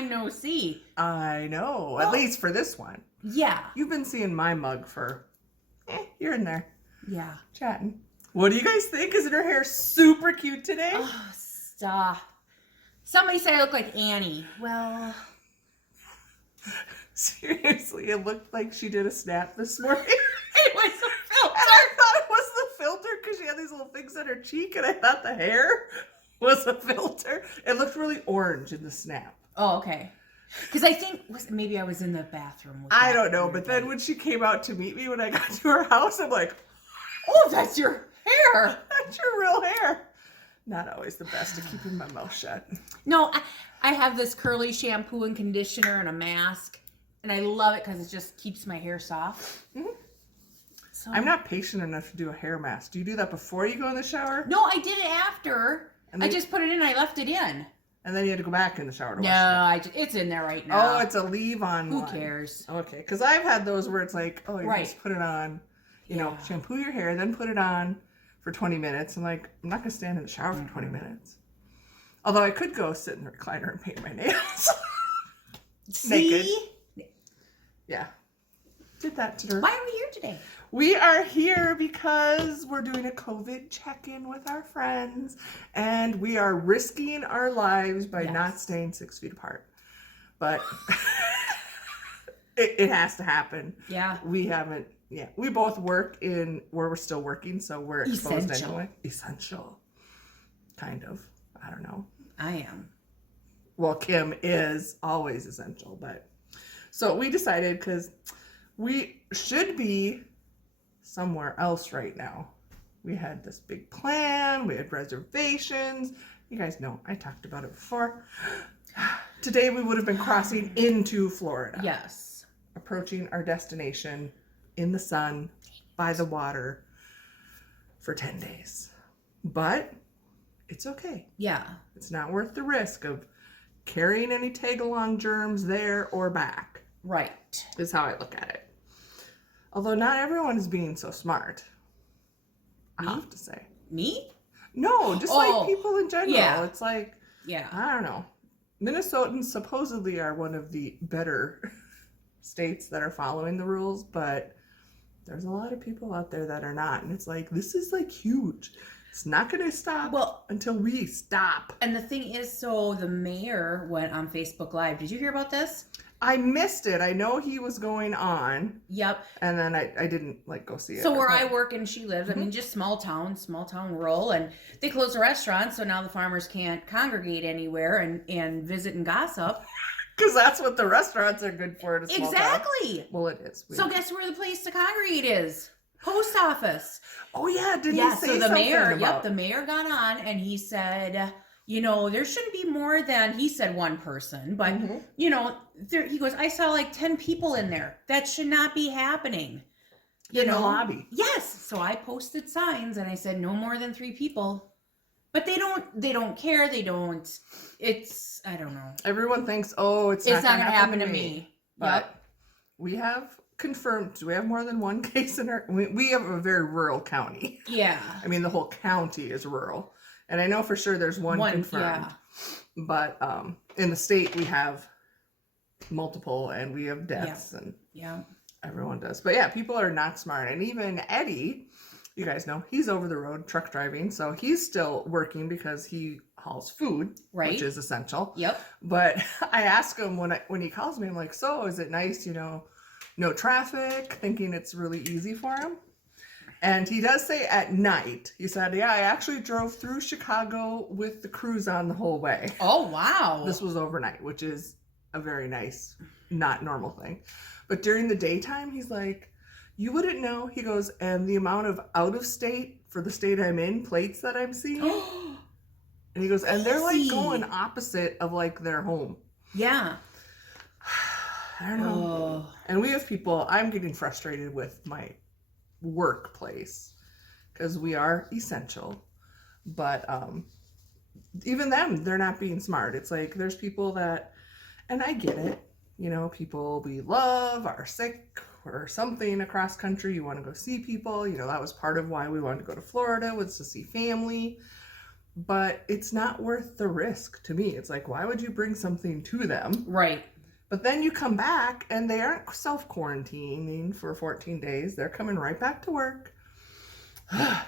time no see. I know, Well, at least for this one. Yeah. You've been seeing my mug for, you're in there. Yeah. Chatting. What do you guys think? Isn't her hair super cute today? Oh, stop. Somebody said I look like Annie. Well. Seriously, it looked like she did a snap this morning. It was a filter. And I thought it was the filter because she had these little things on her cheek, and I thought the hair was a filter. It looked really orange in the snap. Oh, okay. Because I think maybe I was in the bathroom. I don't know, but then when she came out to meet me when I got to her house, I'm like, oh, that's your hair. That's your real hair. Not always the best at keeping my mouth shut. No, I have this curly shampoo and conditioner and a mask, and I love it because it just keeps my hair soft. Mm-hmm. So, I'm not patient enough to do a hair mask. Do you do that before you go in the shower? No, I did it after. I just put it in. I left it in. And then you had to go back in the shower to wash it. It's in there right now. Oh, it's a leave-on one. Who cares? Okay, because I've had those where it's like, oh, you just put it on, you know, shampoo your hair, then put it on for 20 minutes. I'm like, I'm not going to stand in the shower for 20 minutes. Although I could go sit in the recliner and paint my nails. Naked. Yeah. Did that to her. Why are we here today? We are here because we're doing a COVID check-in with our friends, and we are risking our lives by not staying 6 feet apart. But it has to happen. Yeah. We haven't, we both work in where we're still working, so we're exposed anyway. Essential. Kind of. I don't know. I am. Well, Kim is always essential, but so we decided because we should be somewhere else right now. We had this big plan. We had reservations. You guys know I talked about it before. Today we would have been crossing into Florida. Yes. Approaching our destination in the sun, by the water for 10 days. But it's okay. Yeah. It's not worth the risk of carrying any tag-along germs there or back. Right. Is how I look at it. Although not everyone is being so smart. I have to say. Me? No, just like people in general. Yeah. It's like, I don't know. Minnesotans supposedly are one of the better states that are following the rules, but there's a lot of people out there that are not. And it's like, this is like huge. It's not going to stop until we stop. And the thing is, so the mayor went on Facebook Live. Did you hear about this? I missed it. I know he was going on. Yep. And then I didn't go see it. So where I work and she lives, I mean, just small town rural, and they closed the restaurant, so now the farmers can't congregate anywhere and visit and gossip. Because that's what the restaurants are good for. Exactly. Town. Well, it is. So guess where the place to congregate is? Post office. Oh yeah, didn't he say so the something mayor, about... the mayor got on and he said, you know, there shouldn't be more than, he said one person, but you know, he goes, I saw like 10 people in there. That should not be happening. In the lobby. Yes. So I posted signs and I said no more than 3 people. But they don't care. I don't know. Everyone thinks, it's not going to happen to me. But we have confirmed, do we have more than one case in our, we have a very rural county. Yeah. I mean, the whole county is rural. And I know for sure there's one confirmed. Yeah. But in the state, we have multiple and we have deaths and everyone does. But yeah, people are not smart. And even Eddie, you guys know, he's over the road truck driving. So he's still working because he hauls food, which is essential. Yep. But I ask him when he calls me, I'm like, so is it nice, you know, no traffic, thinking it's really easy for him. And he does say at night, he said, I actually drove through Chicago with the cruise on the whole way. Oh, wow. This was overnight, which is a very nice, not normal thing. But during the daytime, he's like, you wouldn't know. He goes, and the amount of out of state for the state I'm in plates that I'm seeing. And he goes, and they're like going opposite of like their home. Yeah. I don't know. And we have people, I'm getting frustrated with my workplace because we are essential. But even them, they're not being smart. It's like there's people that, and I get it, you know, people we love are sick or something across country. You want to go see people. You know, that was part of why we wanted to go to Florida, was to see family. but it's not worth the risk to me. It's like, why would you bring something to them? Right. But then you come back and they aren't self-quarantining for 14 days. They're coming right back to work.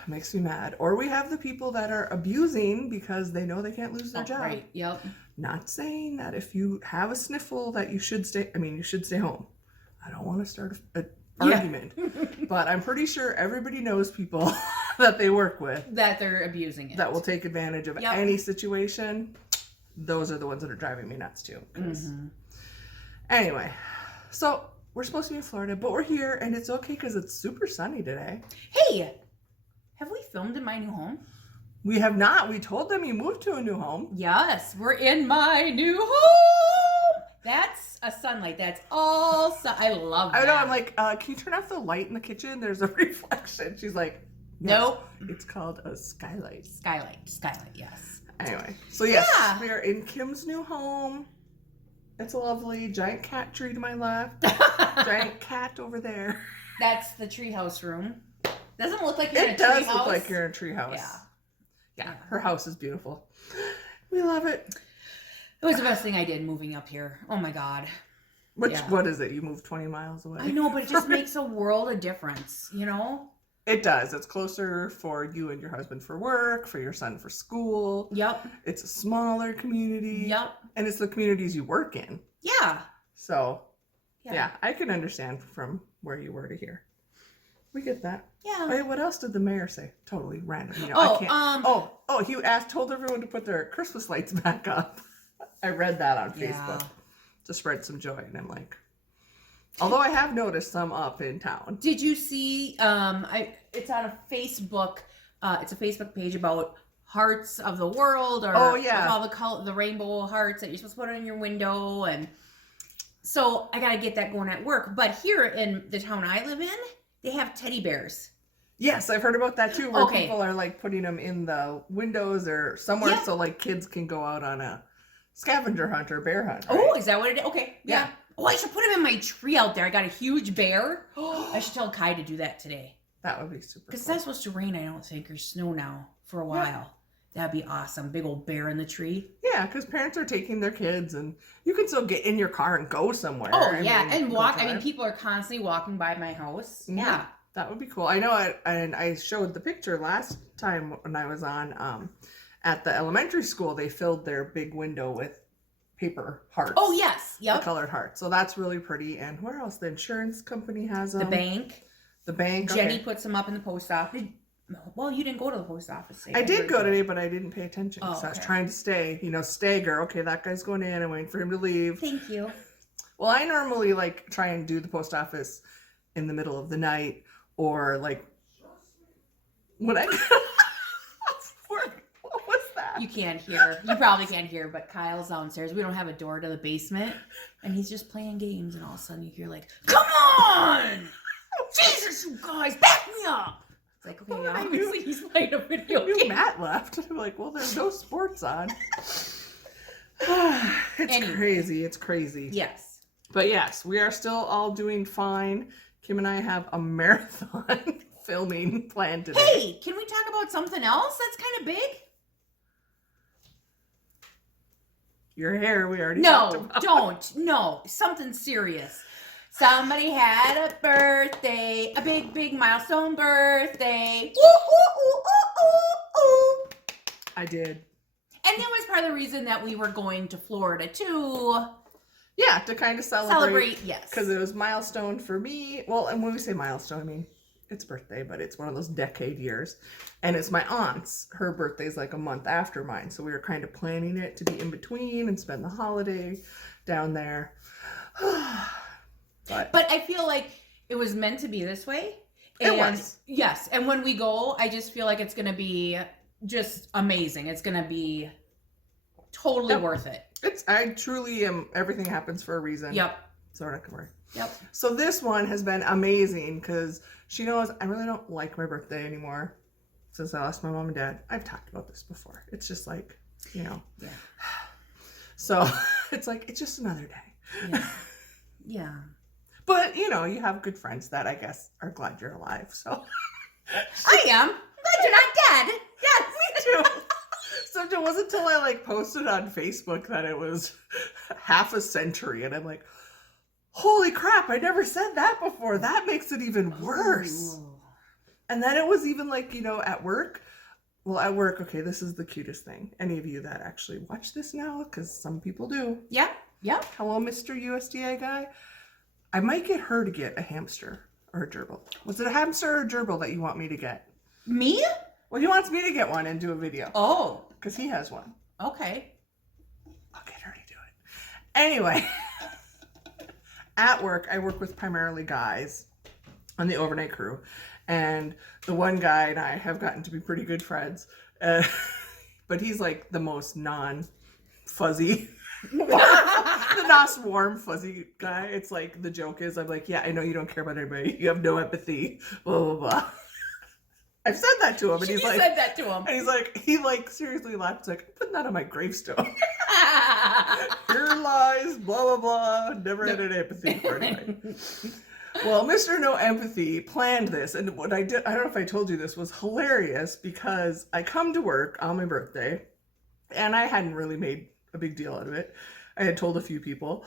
Makes me mad. Or we have the people that are abusing because they know they can't lose their job. Right. Yep. Not saying that if you have a sniffle that you should stay, you should stay home. I don't want to start an argument, but I'm pretty sure everybody knows people that they work with that they're abusing it, that will take advantage of any situation. Those are the ones that are driving me nuts too. Anyway, so we're supposed to be in Florida, but we're here and it's okay because it's super sunny today. Hey, have we filmed in my new home? We have not. We told them you moved to a new home. Yes, we're in my new home. That's a sunlight. That's all I love that. I know. I'm like, can you turn off the light in the kitchen? There's a reflection. She's like, nope. It's called a skylight. Skylight, yes. Anyway, so yes, we are in Kim's new home. It's a lovely giant cat tree to my left. Giant cat over there. That's the treehouse room. Doesn't look like you're in a treehouse. It does look like you're in a treehouse. Yeah, her house is beautiful. We love it. It was the best thing I did moving up here. Oh my God. What is it? You moved 20 miles away? I know, but it just makes a world of difference, you know? It does. It's closer for you and your husband for work, for your son for school. Yep. It's a smaller community. Yep. And it's the communities you work in. Yeah. So, yeah, I can understand from where you were to here. We get that. Yeah. Wait, what else did the mayor say? Totally random. You know, I can't. He told everyone to put their Christmas lights back up. I read that on Facebook to spread some joy, and I'm like, although I have noticed some up in town. Did you see? It's on a Facebook. It's a Facebook page about hearts of the world, or all the rainbow hearts that you're supposed to put on your window, and so I gotta get that going at work. But here in the town I live in, they have teddy bears. Yes, I've heard about that too, where people are like putting them in the windows or somewhere so like kids can go out on a scavenger hunt or bear hunt. Right? Oh, is that what it is? Okay, yeah. Oh, I should put them in my tree out there. I got a huge bear. I should tell Kai to do that today. That would be super cool. Because it's not supposed to rain, I don't think, or snow now for a while. Yeah. That'd be awesome. Big old bear in the tree. Yeah, because parents are taking their kids and you can still get in your car and go somewhere. Oh, and walk. I mean, people are constantly walking by my house. Yeah. That would be cool. I know, I showed the picture last time when I was on at the elementary school. They filled their big window with paper hearts. Oh, yes. Yep. The colored hearts. So that's really pretty. And where else? The insurance company has them. The bank. Jenny puts them up in the post office. Well, you didn't go to the post office today. I did go today, but I didn't pay attention because I was trying to stagger. Okay, that guy's going in. I'm waiting for him to leave. Thank you. Well, I normally try and do the post office in the middle of the night or when I what was that? You can't hear. You probably can't hear, but Kyle's downstairs. We don't have a door to the basement, and he's just playing games, and all of a sudden you hear come on! Jesus, you guys, back me up! It's like, okay, obviously he's playing a video game. Matt left. I'm like, well, there's no sports on. Crazy. It's crazy. Yes. But yes, we are still all doing fine. Kim and I have a marathon filming planned today. Hey, can we talk about something else that's kind of big? Your hair, we already talked about. Don't. No, something serious. Somebody had a birthday, a big, big milestone birthday. Ooh, ooh, ooh, ooh, ooh, ooh. I did. And that was part of the reason that we were going to Florida too. Yeah, to kind of celebrate. Yes. Because it was milestone for me. Well, and when we say milestone, I mean, it's birthday, but it's one of those decade years. And it's my aunt's. Her birthday's like a month after mine. So we were kind of planning it to be in between and spend the holiday down there. But I feel like it was meant to be this way. It was. Yes. And when we go, I just feel like it's going to be just amazing. It's going to be totally worth it. I truly am. Everything happens for a reason. Yep. So we're not gonna worry. Yep. So this one has been amazing because she knows I really don't like my birthday anymore since I lost my mom and dad. I've talked about this before. It's just Yeah. So it's it's just another day. Yeah. Yeah. But you have good friends that I guess are glad you're alive. So I am glad you're not dead. Yes, me too. So it wasn't until I like posted on Facebook that it was half a century, and I'm like, holy crap, I never said that before. That makes it even worse. Ooh. And then it was even like, you know, at work. Well, at work, okay, this is the cutest thing. Any of you that actually watch this now, because some people do. Yeah, yeah. Hello, Mr. USDA guy. I might get her to get a hamster or a gerbil. Was it a hamster or a gerbil that you want me to get? Me? Well, he wants me to get one and do a video. Oh. Because he has one. Okay. I'll get her to do it. Anyway, at work, I work with primarily guys on the overnight crew. And the one guy and I have gotten to be pretty good friends. But he's like the most non-fuzzy, the not warm, fuzzy guy. It's like, the joke is, I'm like, yeah, I know you don't care about anybody. You have no empathy, blah, blah, blah. I've said that to him, and he's like, said that to him. And he's like, he like seriously laughed. He's like, I'm putting that on my gravestone. Here lies, blah blah blah. Never had an empathy for anybody. Well, Mr. No Empathy planned this, and what I did, I don't know if I told you this, was hilarious because I come to work on my birthday, and I hadn't really made a big deal out of it. I had told a few people,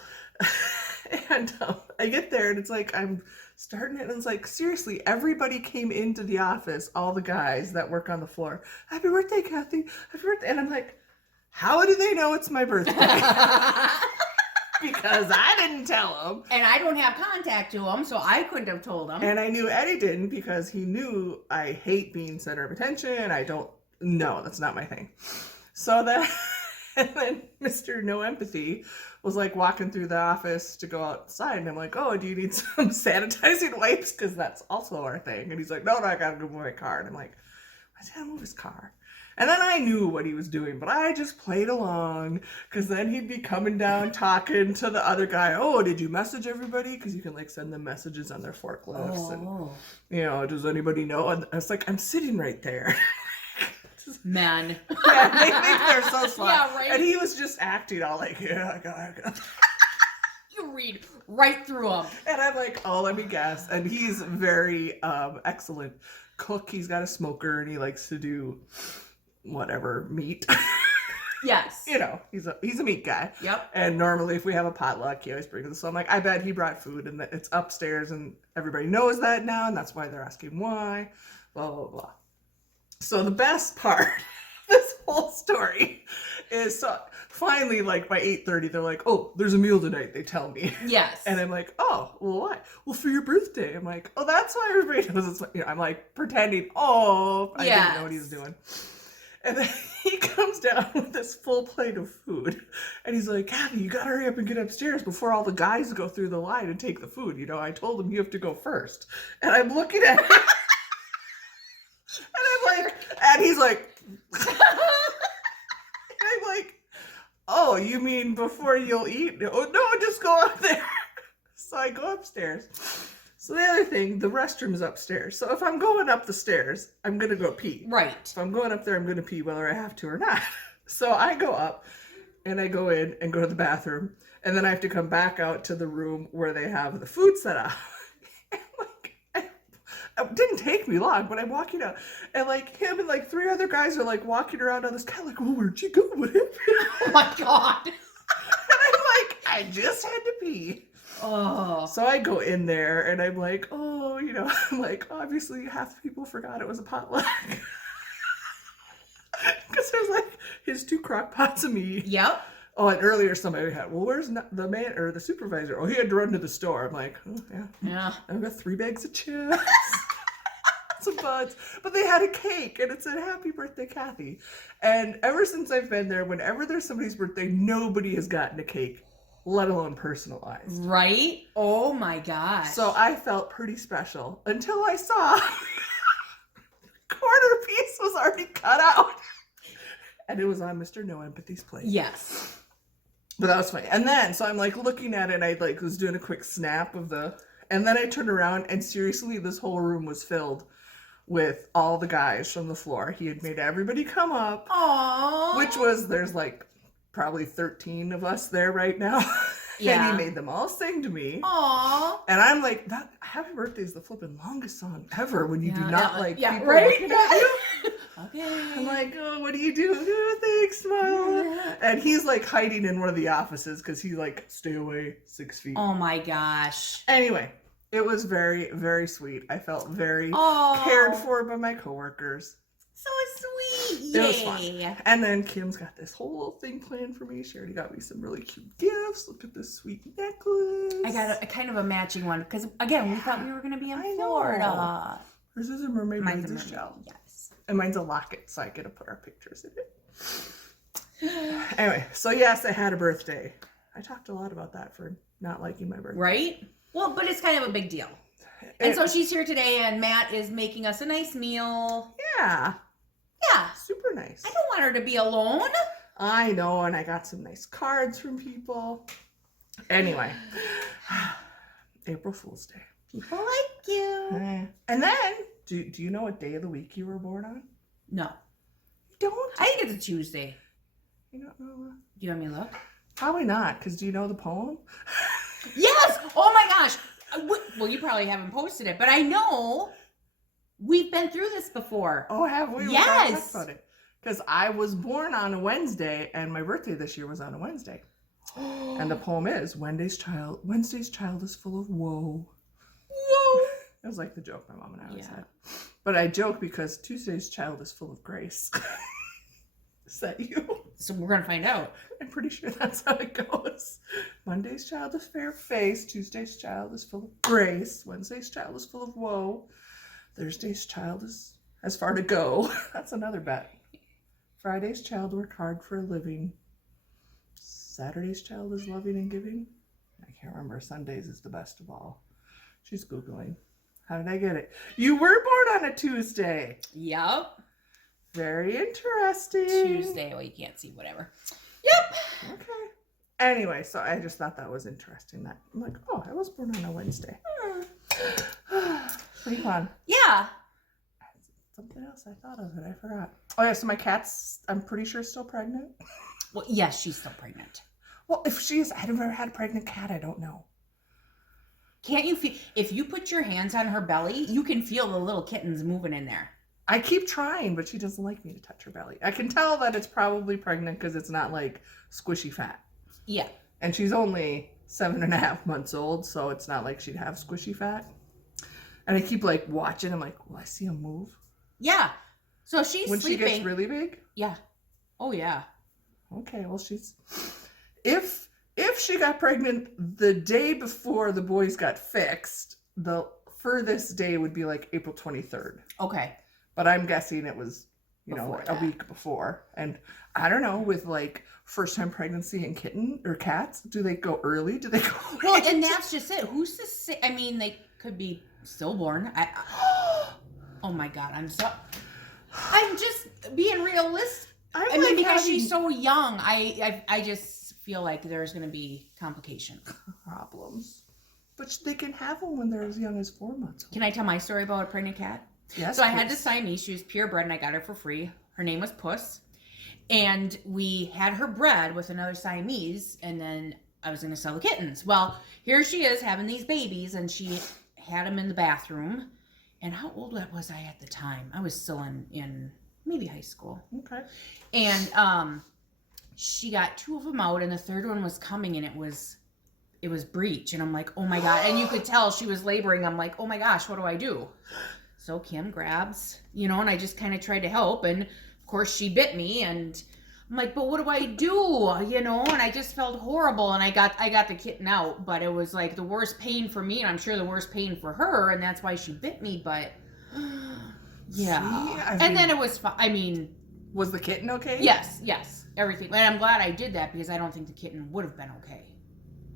and I get there, and it's like I'm starting it, and it's like, seriously, everybody came into the office, all the guys that work on the floor. Happy birthday, Kathy. Happy birthday. And I'm like, how do they know it's my birthday? Because I didn't tell them. And I don't have contact to them, so I couldn't have told them. And I knew Eddie didn't because he knew I hate being center of attention. No, that's not my thing. So then, and then Mr. No Empathy was like walking through the office to go outside, and I'm like, oh, do you need some sanitizing wipes? Because that's also our thing. And he's like, no, I gotta go move my car. And I'm like, why's he gotta move his car? And then I knew what he was doing, but I just played along, because then he'd be coming down talking to the other guy. Oh, did you message everybody? Because you can like send them messages on their forklifts. And, you know, does anybody know? And I was like, I'm sitting right there. Man. Yeah, they think they're so smart. Yeah, right. And he was just acting all like, yeah, I got. You read right through him. And I'm like, oh, let me guess. And he's very excellent cook. He's got a smoker, and he likes to do whatever meat. Yes. You know, he's a meat guy. Yep. And normally if we have a potluck, he always brings it. So I'm like, I bet he brought food, and it's upstairs, and everybody knows that now, and that's why they're asking why. Blah blah blah. So the best part of this whole story is, so finally, like by 8:30, they're like, oh, there's a meal tonight, they tell me. Yes. And I'm like, oh, well, why? Well, for your birthday. I'm like, oh, that's why everybody knows it's, you know, I'm like pretending, oh, I didn't know what he was doing. And then he comes down with this full plate of food, and he's like, Kathy, you gotta hurry up and get upstairs before all the guys go through the line and take the food. You know, I told him you have to go first. And I'm looking at him. And I'm like, and he's like, and I'm like, oh, you mean before you'll eat? Oh, no, just go up there. So I go upstairs. So the other thing, the restroom is upstairs. So if I'm going up the stairs, I'm going to go pee. Right. If I'm going up there, I'm going to pee whether I have to or not. So I go up, and I go in and go to the bathroom. And then I have to come back out to the room where they have the food set up. It didn't take me long, but I'm walking out, and like him and like 3 other guys are like walking around on this couch, like, well, where'd you go? What happened? Oh my God. And I'm like, I just had to pee. Oh. So I go in there, and I'm like, oh, you know, I'm like, obviously half the people forgot it was a potluck. Because there's like his 2 crock pots of meat. Yep. Oh, and earlier somebody had, well, where's the man or the supervisor? Oh, he had to run to the store. I'm like, oh, yeah. Yeah. I've got 3 bags of chips. Some buds, but they had a cake, and it said happy birthday, Kathy. And ever since I've been there, whenever there's somebody's birthday, nobody has gotten a cake, let alone personalized. Right? Oh my gosh. So I felt pretty special until I saw the corner piece was already cut out, and it was on Mr. No Empathy's plate. Yes. But that was funny. And then, so I'm like looking at it, and I like was doing a quick snap of and then I turned around, and seriously, this whole room was filled with all the guys from the floor. He had made everybody come up. Aww. Which was, there's like probably 13 of us there right now. Yeah. And he made them all sing to me. Aww. And I'm like, that Happy Birthday is the flipping longest song ever when you do not like people right? looking at you. Okay. I'm like, oh, what do you do? Oh, thanks, smile. And he's like hiding in one of the offices because he's like, stay away 6 feet. Oh my gosh. Anyway, it was very, very sweet. I felt very cared for by my coworkers. So sweet. It was fun. And then Kim's got this whole thing planned for me. She already got me some really cute gifts. Look at this sweet necklace. I got a kind of a matching one because, again, we thought we were going to be in Florida. Hers is a mermaid. Mine's a shell. Yes. And mine's a locket, so I get to put our pictures in it. Anyway, so yes, I had a birthday. I talked a lot about that for not liking my birthday. Right? Well, but it's kind of a big deal. And so she's here today, and Matt is making us a nice meal. Yeah. Yeah. Super nice. I don't want her to be alone. I know, and I got some nice cards from people. Anyway, April Fool's Day. People like you. And then, do you know what day of the week you were born on? No. You don't? I think it's a Tuesday. You don't know? Do you want me to look? Probably not, because do you know the poem? Yes! Oh my gosh! Well, you probably haven't posted it, but I know we've been through this before. Oh, have we? Yes! We talked about it. Because I was born on a Wednesday, and my birthday this year was on a Wednesday. And the poem is, Wednesday's child is full of woe. Whoa! It was like the joke my mom and I always had. But I joke because Tuesday's child is full of grace. Is that you? So we're going to find out. I'm pretty sure that's how it goes. Monday's child is fair-faced. Tuesday's child is full of grace. Wednesday's child is full of woe. Thursday's child has far to go. That's another bet. Friday's child work hard for a living. Saturday's child is loving and giving. I can't remember. Sundays is the best of all. She's Googling. How did I get it? You were born on a Tuesday. Yep. Very interesting. Tuesday. Well, you can't see whatever. Yep. Okay. Anyway, so I just thought that was interesting. That I'm like, oh, I was born on a Wednesday. Pretty fun. Yeah. Something else I thought of it. I forgot. Oh yeah, so my cat's, I'm pretty sure, still pregnant. Well, yes, she's still pregnant. Well, if she is, I've never had a pregnant cat. I don't know. Can't you feel, if you put your hands on her belly, you can feel the little kittens moving in there. I keep trying, but she doesn't like me to touch her belly. I can tell that it's probably pregnant because it's not like squishy fat. Yeah. And she's only 7.5 months old, so it's not like she'd have squishy fat. And I keep like watching. I'm like, will I see him move? Yeah. So she's when sleeping. She gets really big? Yeah. Oh yeah. Okay, well she's, if she got pregnant the day before the boys got fixed, the furthest day would be like April 23rd. Okay. But I'm guessing it was, before a week before. And I don't know, with like first time pregnancy and kitten or cats, do they go early? Do they go late? Well, and that's just it. Who's to say? I mean, they could be stillborn. Oh my God, I'm just being realistic. I mean, because she's so young, I just feel like there's going to be complications. Problems. But they can have them when they're as young as 4 months old. Can I tell my story about a pregnant cat? Yes. So I had this Siamese. She was purebred, and I got her for free. Her name was Puss. And we had her bred with another Siamese, and then I was going to sell the kittens. Well, here she is having these babies, and she had them in the bathroom. And how old was I at the time? I was still in maybe high school. Okay. And she got 2 of them out, and the third one was coming, and it was breech. And I'm like, oh my God. And you could tell she was laboring. I'm like, oh my gosh, what do I do? So Kim grabs, and I just kind of tried to help. And of course she bit me, and I'm like, but what do I do? And I just felt horrible. And I got the kitten out, but it was like the worst pain for me. And I'm sure the worst pain for her. And that's why she bit me. But yeah. See, then it was fine. I mean, was the kitten okay? Yes. Everything. And I'm glad I did that because I don't think the kitten would have been okay.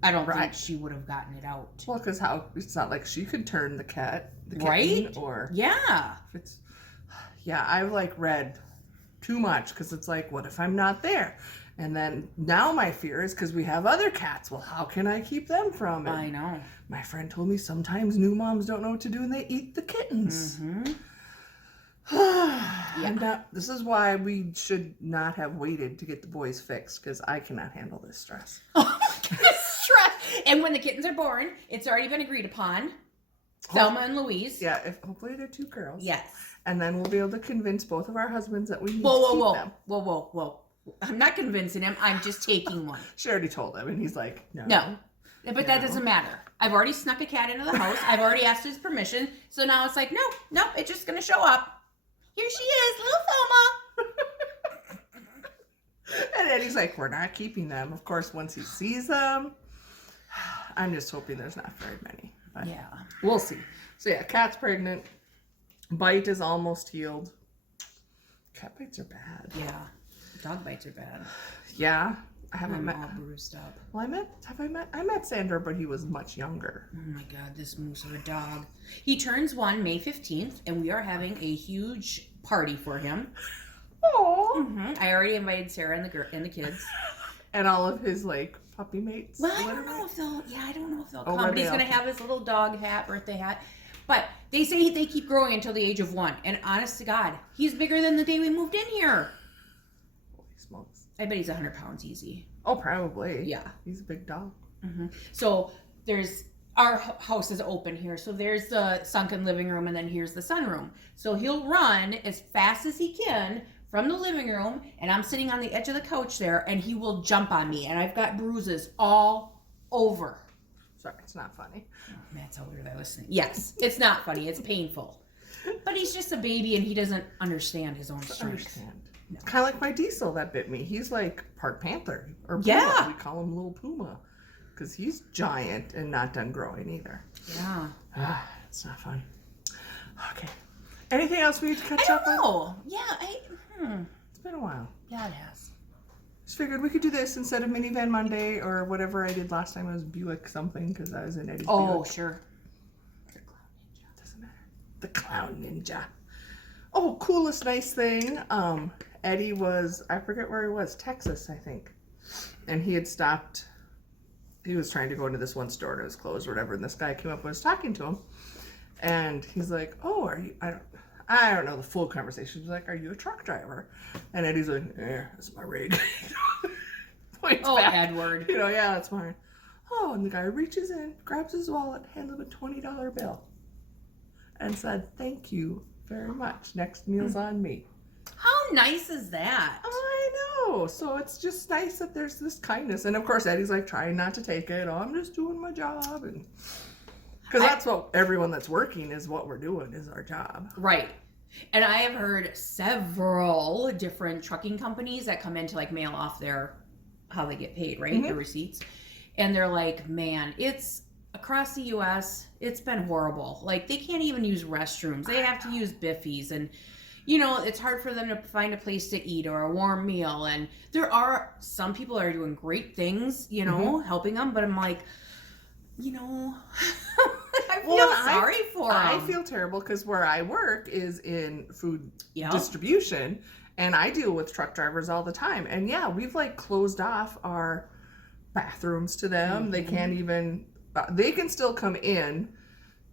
I don't think she would have gotten it out. Well, because it's not like she could turn the kitten, right? Or yeah. I've like read too much because it's like, what if I'm not there? And then now my fear is because we have other cats. Well, how can I keep them from it? I know. My friend told me sometimes new moms don't know what to do and they eat the kittens. Mm-hmm. And this is why we should not have waited to get the boys fixed because I cannot handle this stress. Stress. And when the kittens are born, it's already been agreed upon. Thelma and Louise. Yeah, hopefully they're 2 girls. Yes. And then we'll be able to convince both of our husbands that we need to keep them. Whoa. I'm not convincing him. I'm just taking one. She already told him, and he's like, no. No. But that doesn't matter. I've already snuck a cat into the house. I've already asked his permission. So now it's like, no, it's just going to show up. Here she is, little Thelma. And Eddie's like, we're not keeping them. Of course, once he sees them, I'm just hoping there's not very many. But yeah. We'll see. So yeah, cat's pregnant. Bite is almost healed. Cat bites are bad. Yeah. Dog bites are bad. Yeah. I haven't met. All bruised up. Well, I met Sandra, but he was much younger. Oh my God, this moose of a dog. He turns 1 May 15th, and we are having a huge party for him. Oh. Mm-hmm. I already invited Sarah and the kids. And all of his like puppy mates. Well, I don't know if they'll come. But he's gonna have his little dog hat, birthday hat. But they say they keep growing until the age of 1. And honest to God, he's bigger than the day we moved in here. Holy smokes. I bet he's 100 pounds easy. Oh, probably. Yeah. He's a big dog. Mm-hmm. So our house is open here. So there's the sunken living room, and then here's the sunroom. So he'll run as fast as he can from the living room, and I'm sitting on the edge of the couch there, and he will jump on me, and I've got bruises all over. Sorry, it's not funny. Oh, Matt's over there listening. Yes, it's not funny. It's painful. But he's just a baby, and he doesn't understand his own strength. No. Kind of like my Diesel that bit me. He's like part panther or puma. Yeah. We call him little puma because he's giant and not done growing either. Yeah. It's not fun. Okay. Anything else we need to catch up on? Oh, yeah. It's been a while. Yeah, it has. Just figured we could do this instead of MiniVan Monday or whatever I did last time. It was Buick something because I was in Eddie's Buick. Oh, sure. The Clown Ninja. Doesn't matter. The Clown Ninja. Oh, coolest nice thing. Eddie was, I forget where he was, Texas, I think. And he had stopped, he was trying to go into this one store and it was closed or whatever. And this guy came up and was talking to him. And he's like, oh, are you, I don't know the full conversation. He's like, are you a truck driver? And Eddie's like, yeah, that's my rig. Points back. Edward. Yeah, that's mine. Oh, and the guy reaches in, grabs his wallet, hands him a $20 bill. And said, thank you very much. Next meal's on me. How nice is that? I know. So it's just nice that there's this kindness. And of course, Eddie's like trying not to take it. Oh, I'm just doing my job. And because that's what everyone that's working is what we're doing is our job. Right. And I have heard several different trucking companies that come in to like mail off how they get paid, right? Mm-hmm. Their receipts. And they're like, man, it's across the U.S., it's been horrible. Like they can't even use restrooms. They have to use Biffies and it's hard for them to find a place to eat or a warm meal. And there are some people that are doing great things, mm-hmm. helping them. But I'm like, I feel sorry for them. I feel terrible because where I work is in food distribution. And I deal with truck drivers all the time. And yeah, we've like closed off our bathrooms to them. Mm-hmm. They can't even, they can still come in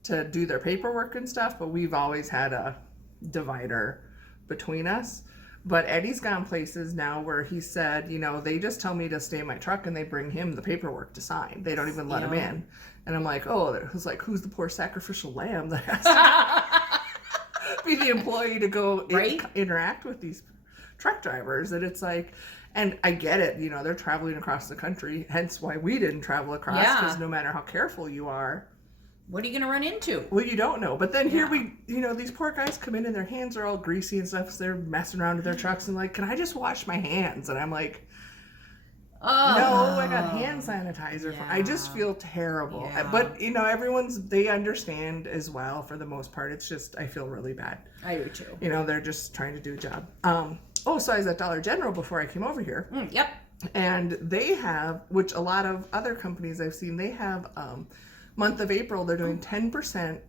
to do their paperwork and stuff. But we've always had a divider between us. But Eddie's gone places now where he said, they just tell me to stay in my truck and they bring him the paperwork to sign. They don't even let him in. And I'm like, oh, it was like, who's the poor sacrificial lamb that has to be the employee to go interact with these truck drivers? And it's like, and I get it, they're traveling across the country, hence why we didn't travel across, because no matter how careful you are, what are you going to run into? Well, you don't know. But then here these poor guys come in and their hands are all greasy and stuff. So they're messing around with their trucks and like, can I just wash my hands? And I'm like, no, I got hand sanitizer. I just feel terrible. Yeah. But, they understand as well for the most part. It's just, I feel really bad. I do too. They're just trying to do a job. So I was at Dollar General before I came over here. Yep. And they have, which a lot of other companies I've seen, they have, month of April, they're doing 10%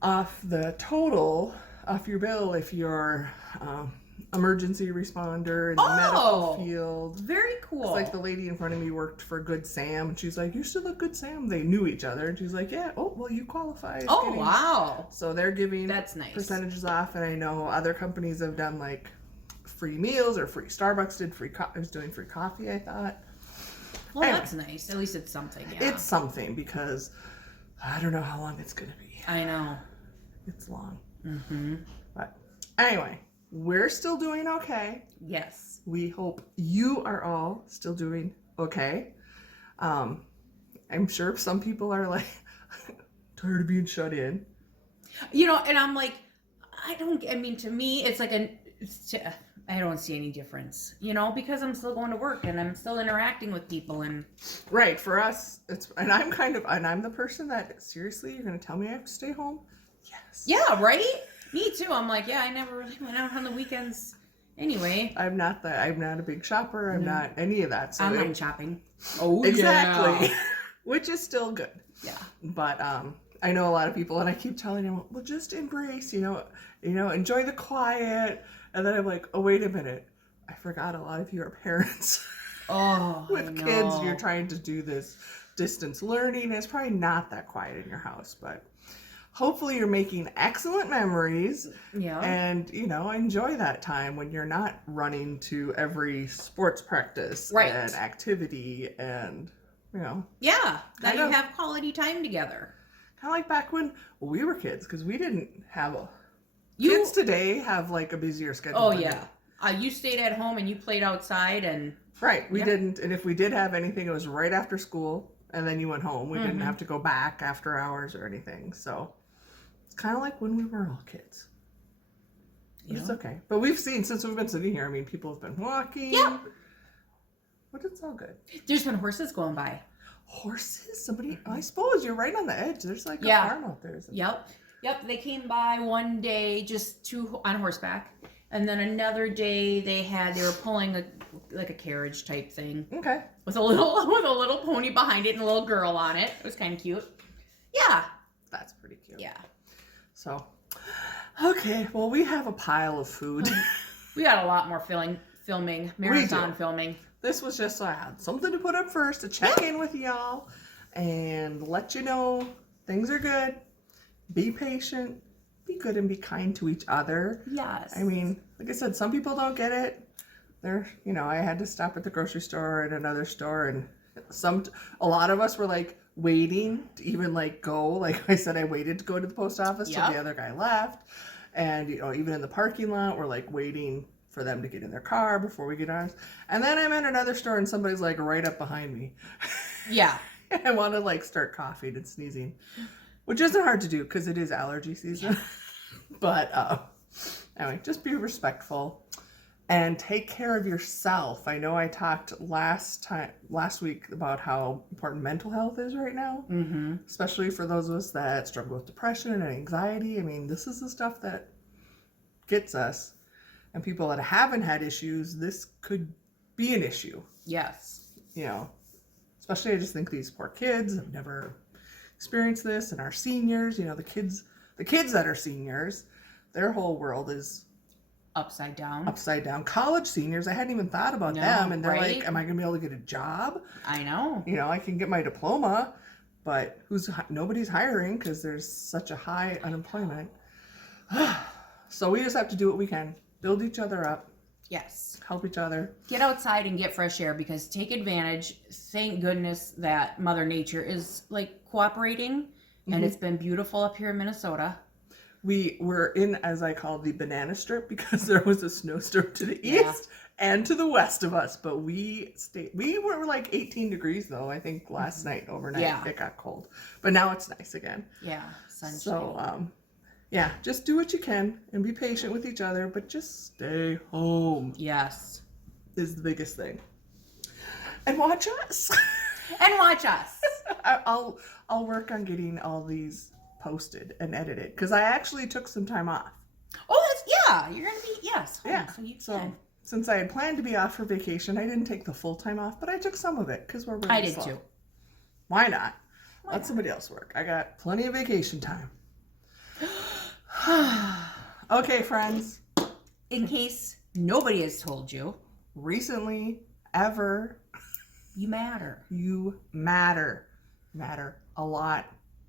off the total off your bill if you're emergency responder in the medical field. Very cool. It's like the lady in front of me worked for Good Sam, and she's like, you still look Good Sam. They knew each other, and she's like, yeah, you qualify. Wow. So they're giving that's nice. Percentages off, and I know other companies have done like free meals or free. Starbucks did was doing free coffee, I thought. Well, anyway, that's nice. At least it's something. Yeah. It's something because I don't know how long it's going to be. I know. It's long. Mm-hmm. But anyway, we're still doing okay. Yes. We hope you are all still doing okay. I'm sure some people are like tired of being shut in. You know, and I'm like, I mean, to me, it's like I don't see any difference, you know, because I'm still going to work and I'm still interacting with people and. Right. For us, and I'm the person that, seriously, you're going to tell me I have to stay home? Yes. Yeah, right? Me too. I'm like, yeah, I never really went out on the weekends anyway. I'm not a big shopper. I'm not any of that. So online shopping. Oh, exactly. Yeah. Which is still good. Yeah. But I know a lot of people, and I keep telling them, well, just embrace, enjoy the quiet. And then I'm like, oh, wait a minute. I forgot a lot of you are parents. Oh, with kids, you're trying to do this distance learning. It's probably not that quiet in your house, but hopefully you're making excellent memories. Yeah. And, enjoy that time when you're not running to every sports practice and activity and, Yeah, that you have quality time together. Kind of like back when we were kids, because we didn't have kids today have like a busier schedule. Oh, yeah. You stayed at home and you played outside and... Right. We didn't. And if we did have anything, it was right after school. And then you went home. We didn't have to go back after hours or anything. So it's kind of like when we were all kids. But it's okay. But we've seen, since we've been sitting here, I mean, people have been walking. Yeah. But it's all good. There's been horses going by. Horses? I suppose you're right on the edge. There's like a farm out there. Yep. They came by one day just on horseback. And then another day they were pulling a carriage type thing. Okay. With a little pony behind it and a little girl on it. It was kind of cute. Yeah. That's pretty cute. Yeah. So, okay. Well, we have a pile of food. We got a lot more filming, marathon filming. This was just so I had something to put up first to check in with y'all and let you know things are good. Be patient. Be good and be kind to each other. Yes. I mean, like I said, some people don't get it. I had to stop at the grocery store and another store, and a lot of us were like waiting to even like go. Like I said, I waited to go to the post office till the other guy left. And, even in the parking lot, we're like waiting for them to get in their car before we get ours. And then I'm at another store and somebody's like right up behind me. Yeah. I want to like start coughing and sneezing. Which isn't hard to do because it is allergy season. But anyway, just be respectful and take care of yourself. I know I talked last week about how important mental health is right now, especially for those of us that struggle with depression and anxiety. I mean, this is the stuff that gets us. And people that haven't had issues, this could be an issue. Yes. Especially I just think these poor kids have never experience this, and our seniors, the kids that are seniors, their whole world is upside down. College seniors, I hadn't even thought about them, and they're like, am I gonna be able to get a job? I know. I can get my diploma, but nobody's hiring because there's such a high unemployment. So we just have to do what we can, build each other up. Yes. Help each other. Get outside and get fresh air, because take advantage. Thank goodness that Mother Nature is like cooperating, and it's been beautiful up here in Minnesota. We were in, as I call, the banana strip, because there was a snowstorm to the east and to the west of us, but we were like 18 degrees though, I think last night, overnight. It got cold, but now it's nice again. Sunshine. So just do what you can and be patient with each other, but just stay home. Yes. Is the biggest thing. And watch us. I'll work on getting all these posted and edited, because I actually took some time off. Oh, you're gonna be So since I had planned to be off for vacation, I didn't take the full time off, but I took some of it because we're really I did too. Why not? Let somebody else work. I got plenty of vacation time. Okay, friends. In case nobody has told you, recently, ever, you matter. You matter. Matter a lot.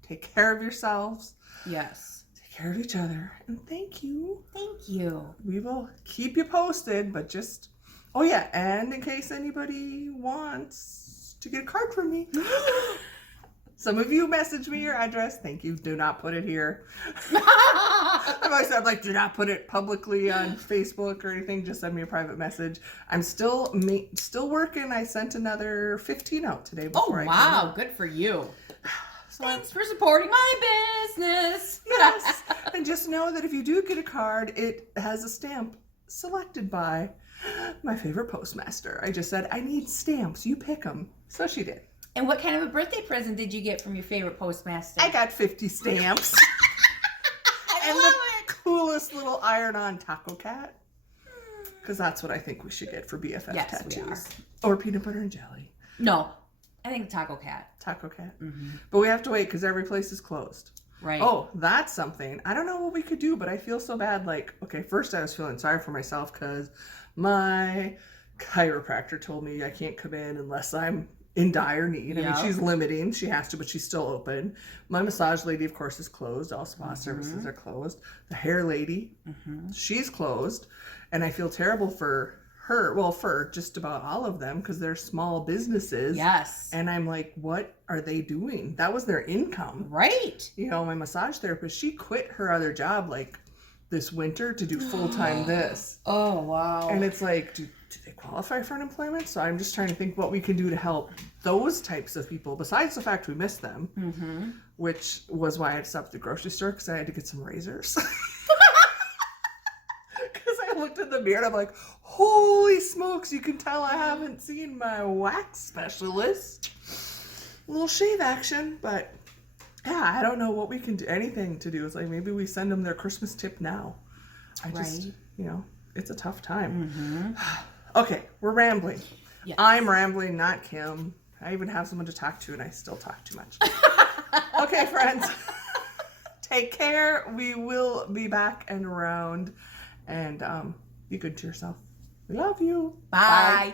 Take care of yourselves. Yes. Take care of each other. And thank you. Thank you. We will keep you posted, but just... Oh, yeah. And in case anybody wants to get a card from me, Some of you message me your address. Thank you. Do not put it here. I've always said, like, do not put it publicly on Facebook or anything. Just send me a private message. I'm still working. I sent another 15 out today before I came out. Good for you. So thanks for supporting my business. Yes. And just know that if you do get a card, it has a stamp selected by my favorite postmaster. I just said, I need stamps. You pick them. So she did. And what kind of a birthday present did you get from your favorite postmaster? I got 50 stamps. And the coolest little iron-on taco cat. Because that's what I think we should get for BFF tattoos. We are. Or peanut butter and jelly. No, I think taco cat. Taco cat. Mm-hmm. But we have to wait because every place is closed. Right. Oh, that's something. I don't know what we could do, but I feel so bad. Like, okay, first I was feeling sorry for myself because my chiropractor told me I can't come in unless I'm in dire need. I mean, she's limiting. She has to, but she's still open. My massage lady, of course, is closed. All spa services are closed. The hair lady, she's closed. And I feel terrible for her. Well, for just about all of them because they're small businesses. Yes. And I'm like, what are they doing? That was their income. Right. You know, my massage therapist, she quit her other job like this winter to do full-time this. Oh, wow. And it's like, do they qualify for unemployment? So I'm just trying to think what we can do to help those types of people, besides the fact we miss them, which was why I stopped at the grocery store because I had to get some razors. Because I looked in the mirror and I'm like, holy smokes, you can tell I haven't seen my wax specialist. A little shave action, but yeah, I don't know what we can do. Anything to do. It's like maybe we send them their Christmas tip now. I just, you know, it's a tough time. Okay, we're rambling. Yes. I'm rambling, not Kim. I even have someone to talk to and I still talk too much. Okay, friends. Take care. We will be back and around. And be good to yourself. We love you. Bye. Bye.